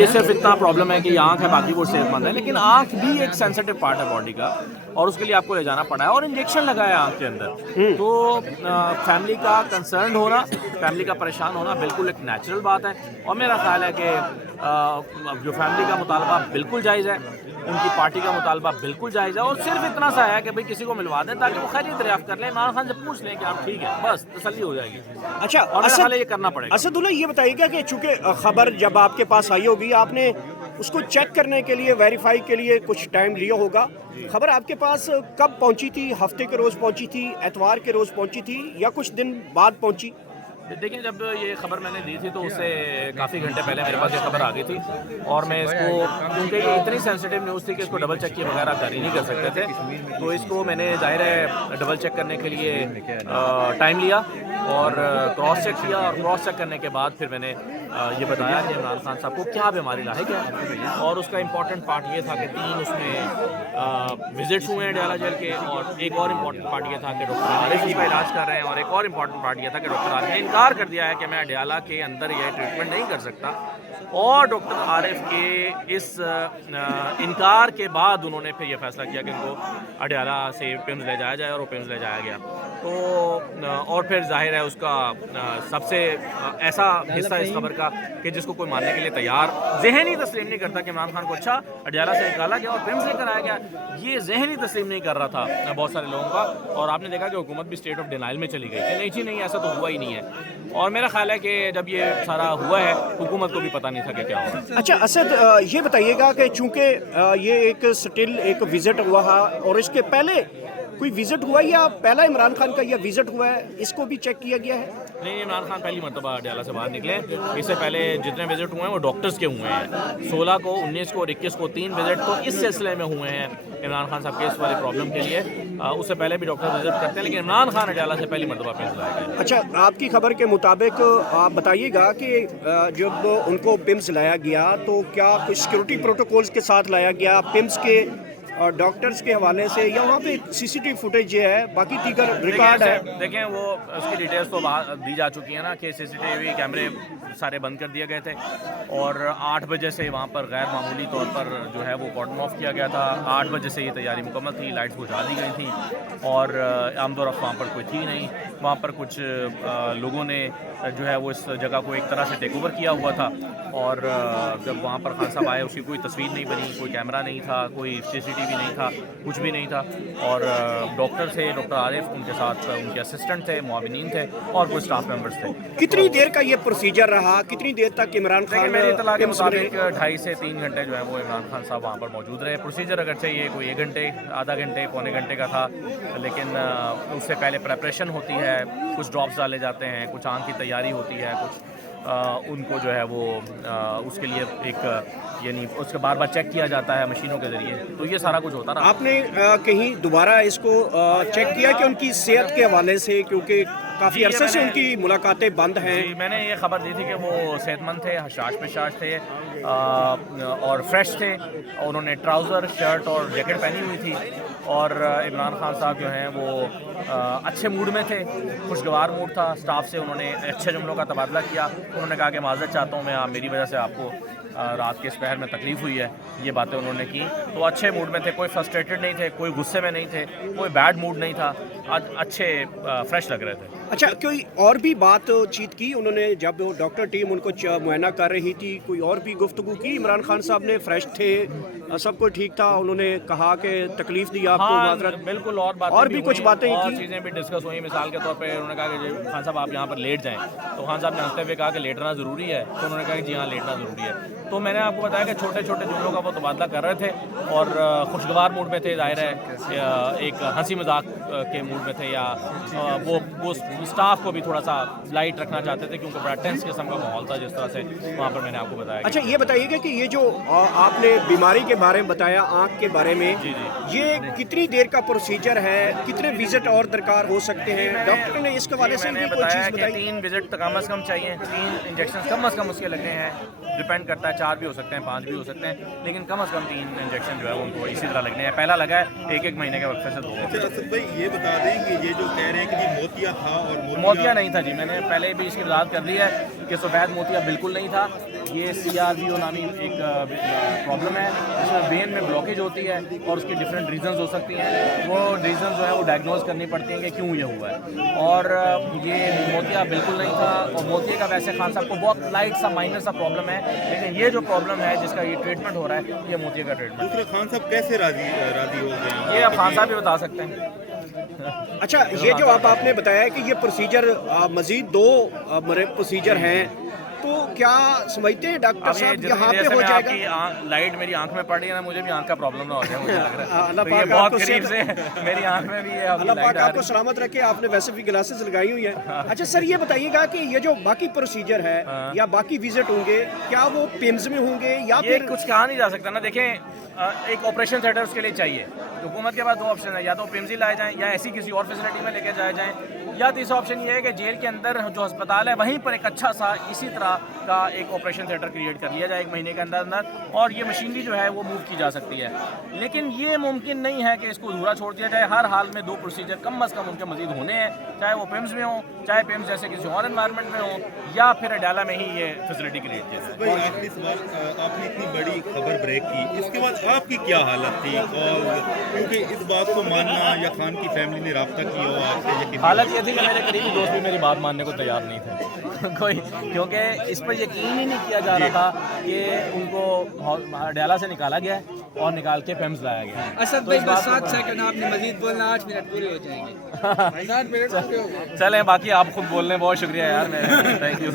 یہ صرف اتنا پرابلم ہے کہ یہ آنکھ ہے، باقی وہ صحت مند ہے، لیکن آنکھ بھی ایک سینسٹیو پارٹ ہے باڈی کا، اور اس کے لیے آپ کو لے جانا پڑا ہے اور انجیکشن لگایا آنکھ کے اندر. تو فیملی کا کنسرنڈ ہونا، فیملی کا پریشان ہونا بالکل ایک نیچرل بات ہے، اور میرا خیال ہے کہ جو فیملی کا مطالبہ بالکل جائز ہے، ان کی پارٹی کا مطالبہ بالکل جائز ہے، اور صرف اتنا سا ہے کہ بھئی کسی کو ملوا دیں تاکہ وہ خیریت دریافت کر لیں، عمران خان سے پوچھ لیں کہ آپ ٹھیک ہے، بس تسلی ہو جائے گی. اچھا اور میرا خیال ہے یہ کرنا پڑے گا. اسد اللہ یہ بتائیے گا کہ چونکہ خبر جب آپ کے پاس آئی ہوگی، آپ نے اس کو چیک کرنے کے لیے، ویریفائی کے لیے کچھ ٹائم لیا ہوگا. خبر آپ کے پاس کب پہنچی تھی؟ ہفتے کے روز پہنچی تھی، اتوار کے روز پہنچی تھی، یا کچھ دن بعد پہنچی؟ دیکھیں، جب یہ خبر میں نے دی تھی تو اس سے کافی گھنٹے پہلے میرے پاس یہ خبر آ گئی تھی، اور میں اس کو، کیونکہ یہ اتنی سینسیٹیو نیوز تھی کہ اس کو ڈبل چیک کیے بغیر آپ جاری نہیں کر سکتے تھے، تو اس کو میں نے ظاہر ہے ڈبل چیک کرنے کے لیے ٹائم لیا اور کراس چیک کیا، اور کراس چیک کرنے کے بعد پھر میں نے یہ بتایا کہ عمران خان صاحب کو کیا بیماری لاحق ہے. اور اس کا امپورٹنٹ پارٹ یہ تھا کہ 3 اس میں وزٹس ہوئے ہیں ڈیالہ جیل کے، اور ایک اور امپورٹنٹ پارٹ یہ تھا کہ ڈاکٹر عارف اس کا علاج کر رہے ہیں، اور ایک اور امپورٹنٹ پارٹ یہ تھا کہ ڈاکٹر عارف نے انکار کر دیا ہے کہ میں ڈیالہ کے اندر یہ ٹریٹمنٹ نہیں کر سکتا. اور ڈاکٹر عارف کے اس انکار کے بعد انہوں نے پھر یہ فیصلہ کیا کہ ان کو اڈیالہ سے پیمز لے جایا جائے، اور وہ پیمز لے جایا گیا. تو اور پھر ظاہر ہے اس کا سب سے ایسا حصہ اس خبر کا کہ جس کو کوئی ماننے کے لیے تیار، ذہنی تسلیم نہیں کرتا کہ عمران خان کو اچھا اڈیالہ سے نکالا گیا اور پیمز لے کر آیا گیا، یہ ذہنی تسلیم نہیں کر رہا تھا بہت سارے لوگوں کا. اور آپ نے دیکھا کہ حکومت بھی اسٹیٹ آف ڈینائل میں چلی گئی کہ نہیں جی نہیں، ایسا تو ہوا ہی نہیں ہے. اور میرا خیال ہے کہ جب یہ سارا ہوا ہے، حکومت کو بھی پتہ نہیں تھا کہ کیا ہوگا. اچھا اسد، یہ بتائیے گا کہ چونکہ یہ ایک سٹل ایک وزٹ ہوا ہے، اور اس کے پہلے کوئی وزٹ ہوا یا پہلا عمران خان کا یہ وزٹ ہوا ہے، اس کو بھی چیک کیا گیا ہے؟ نہیں، عمران خان پہلی مرتبہ اڈیالہ سے باہر نکلے. اس سے پہلے جتنے وزٹ ہوئے ہیں وہ ڈاکٹرز کے ہوئے ہیں، 16 کو، 19 کو اور 21 کو 3 وزٹ تو اس سلسلے میں ہوئے ہیں عمران خان صاحب کے اس والے پرابلم کے لیے. اس سے پہلے بھی ڈاکٹر وزٹ کرتے ہیں، لیکن عمران خان اڈیالہ سے پہلی مرتبہ پیمز لائے گئے. اچھا، آپ کی خبر کے مطابق آپ بتائیے گا کہ جب ان کو پیمز لایا گیا تو کیا کچھ سیکورٹی پروٹوکولز کے ساتھ لایا گیا، پیمز کے ڈاکٹرز کے حوالے سے، یا وہاں پہ سی سی ٹی وی فوٹیج یہ ہے، باقی دیگر ریکارڈ ہے؟ دیکھیں، وہ اس کی ڈیٹیلز تو دی جا چکی ہیں نا کہ سی سی ٹی وی کیمرے سارے بند کر دیے گئے تھے، اور 8 بجے سے وہاں پر غیر معمولی طور پر جو ہے وہ کارڈن آف کیا گیا تھا. 8 بجے سے یہ تیاری مکمل تھی، لائٹس بجھا دی گئی تھیں، اور آمد و رفت وہاں پر کوئی تھی نہیں. وہاں پر کچھ لوگوں نے جو ہے وہ اس جگہ کو ایک طرح سے ٹیک اوور کیا ہوا تھا، اور جب وہاں پر خان صاحب آئے اس کی کوئی تصویر نہیں بنی، کوئی کیمرہ نہیں تھا، کوئی سی سی ٹی وی نہیں تھا، کچھ بھی نہیں تھا. اور ڈاکٹر تھے، ڈاکٹر عارف، ان کے ساتھ ان کے اسسٹنٹ تھے، معاونین تھے، اور کچھ اسٹاف ممبرس تھے. کتنی دیر کا یہ پروسیجر رہا؟ کتنی دیر تک عمران خان؟ میری اطلاع کے مطابق 2.5 سے 3 گھنٹے جو ہے وہ عمران خان صاحب وہاں پر موجود رہے. پروسیجر اگرچہ یہ کوئی 1 گھنٹے، آدھا گھنٹے، پونے گھنٹے کا تھا، لیکن اس سے پہلے پریپریشن ہوتی ہے، کچھ ڈراپس ڈالے جاتے ہیں، کچھ آنکھ کی تیاری ہوتی ہے، کچھ ان کو جو ہے وہ اس کے لیے ایک یعنی اس کو بار بار چیک کیا جاتا ہے مشینوں کے ذریعے. تو یہ سارا کچھ ہوتا رہا. آپ نے کہیں دوبارہ اس کو چیک کیا کہ ان کی صحت کے حوالے سے، کیونکہ کافی عرصے سے ان کی ملاقاتیں بند ہیں؟ جی، میں نے یہ خبر دی تھی کہ وہ صحت مند تھے، حشاش پشاش تھے، اور فریش تھے. انہوں نے ٹراؤزر، شرٹ اور جیکٹ پہنی ہوئی تھی، اور عمران خان صاحب جو ہیں وہ اچھے موڈ میں تھے، خوشگوار موڈ تھا. اسٹاف سے انہوں نے اچھے جملوں کا تبادلہ کیا. انہوں نے کہا کہ معذرت چاہتا ہوں میں، میری وجہ سے آپ کو رات کے اس پہر میں تکلیف ہوئی ہے، یہ باتیں انہوں نے کی. تو اچھے موڈ میں تھے، کوئی فرسٹریٹڈ نہیں تھے، کوئی غصے میں نہیں تھے، کوئی بیڈ موڈ نہیں تھا، اچھے فریش لگ رہے تھے. اچھا، کوئی اور بھی بات چیت کی انہوں نے جب ڈاکٹر ٹیم ان کو معائنہ کر رہی تھی؟ کوئی اور بھی گفتگو کی؟ عمران خان صاحب نے فریش تھے، سب کچھ ٹھیک تھا، انہوں نے کہا کہ تکلیف دی آپ کو، معذرت؟ بالکل. اور بھی کچھ باتیں اور کی؟ چیزیں بھی ڈسکس ہوئی. مثال کے طور پہ انہوں نے کہا کہ خان صاحب آپ یہاں پر لیٹ جائیں، تو خان صاحب نے ہنستے ہوئے کہا کہ لیٹنا ضروری ہے، تو انہوں نے کہا کہ جی ہاں لیٹنا ضروری ہے. تو میں نے آپ کو بتایا کہ چھوٹے چھوٹے جملوں کا وہ تبادلہ کر رہے تھے، اور خوشگوار موڈ میں تھے. ظاہر ہے ایک ہنسی مذاق کے موڈ میں تھے، یا وہ اسٹاف کو بھی تھوڑا سا لائٹ رکھنا چاہتے تھے، کیونکہ بڑا ٹینس قسم کا ماحول تھا جس طرح سے وہاں پر میں نے آپ کو بتایا. اچھا، یہ بتائیے گا کہ یہ جو آپ نے بیماری کے بارے میں بتایا، آنکھ کے بارے میں، یہ کتنی دیر کا پروسیجر ہے؟ کتنے وزٹ اور درکار ہو سکتے ہیں؟ ڈاکٹر نے اس کے حوالے سے بھی کوئی چیز بتائی؟ 3 وزٹ کم از کم چاہیے، 3 انجیکشن کم از کم اس کے لگنے ہیں. ڈپینڈ کرتا ہے، 4 بھی ہو سکتے ہیں، 5 بھی ہو سکتے ہیں، لیکن کم از کم 3 انجیکشن جو ہے ان کو اسی طرح لگنے ہیں. پہلا لگا ہے 1 مہینے کے وقفے سے 2. اسد بھائی یہ بتا دیں کہ یہ جو کہہ رہے ہیں کہ جی موتیا تھا، اور موتیا نہیں تھا جی. میں نے پہلے بھی اس کی وضاحت کر دی ہے کہ سفید موتیا بالکل نہیں تھا. یہ CRVO نامی ایک پرابلم ہے جس میں وین میں بلاکیج ہوتی ہے اور اس کی ڈفرینٹ ریزنز ہو سکتی ہیں. وہ ریزنز جو ہے وہ ڈائگنوز کرنی پڑتی ہیں کہ کیوں یہ ہوا ہے. اور یہ موتیا بالکل نہیں تھا, اور موتیے کا ویسے خان صاحب کو بہت لائٹ سا مائنر سا پرابلم ہے, لیکن یہ جو پرابلم ہے جس کا یہ ٹریٹمنٹ ہو رہا ہے یہ موتیے کا ٹریٹمنٹ. دوسرے خان صاحب کیسے راضی ہو گئے؟ یہ اب خان صاحب بھی بتا سکتے ہیں. اچھا, یہ جو آپ نے بتایا کہ یہ پروسیجر مزید 2 پروسیجر ہیں, تو کیا سمجھتے ہیں ڈاکٹر صاحب یہاں پہ ہو جائے گا؟ لائٹ میری آنکھ میں پڑ رہی ہے نا, مجھے بھی آنکھ کا پرابلم نہ ہو جائے, مجھے لگ رہا ہے اللہ تو یہ پاک بہت آپ کو قریب سے میری آنکھ میں بھی ہے. اللہ پاک آپ کو سلامت رکھے. آپ نے ویسے بھی گلاسز لگائی ہوئی ہیں. اچھا سر, یہ بتائیے گا کہ یہ جو باقی پروسیجر ہے یا باقی وزٹ ہوں گے, کیا وہ پیمز میں ہوں گے یا یہ پھر کچھ کہا نہیں جا سکتا نا. دیکھیں, ایک آپریشن تھیٹر اس کے لیے چاہیے. حکومت کے پاس 2 آپشن ہیں, یا تو پیمزی لائے جائیں یا ایسی کسی اور فیسلٹی میں لے کے جائے جائیں, یا تیسرا آپشن یہ ہے کہ جیل کے اندر جو ہسپتال ہے وہیں پر ایک اچھا سا اسی طرح کا ایک آپریشن تھیٹر کریٹ کر لیا جائے 1 مہینے کے اندر, اور یہ مشینری جو ہے وہ موو کی جا سکتی ہے. لیکن یہ ممکن نہیں ہے کہ اس کو ادھورا چھوڑ دیا جائے. ہر حال میں 2 پروسیجر کم از کم ان کے مزید ہونے ہیں, چاہے وہ پیمز میں ہوں, چاہے پیمز جیسے کسی اور انوائرمنٹ میں ہوں, یا پھر اڈیالہ میں ہی یہ فیسلٹی کریٹ کی جائے. بھائی آخری سوال, آپ نے اتنی بڑی خبر بریک کی, اس کے بعد آپ کی کیا حالت تھی؟ اور کیونکہ اس بات کو ماننا یا خان کی فیملی نے رابطہ کیا ہو آپ سے, یقین حالت یہ تھی کہ میرے قریبی دوست بھی میری بات ماننے کو تیار نہیں تھے کوئی, کیونکہ اس پر یقین ہی نہیں کیا جا رہا تھا کہ ان کو اڈیالہ سے نکالا گیا ہے اور نکال کے پیمز لایا گیا ہے. اسد بھائی بس 7 سیکنڈ آپ نے مزید بولنا, 8 منٹ پورے ہو جائیں گے. 7 منٹ پورے ہو گئے. چلیں, باقی آپ خود بول لیں. بہت شکریہ یار, میں تھینک یو.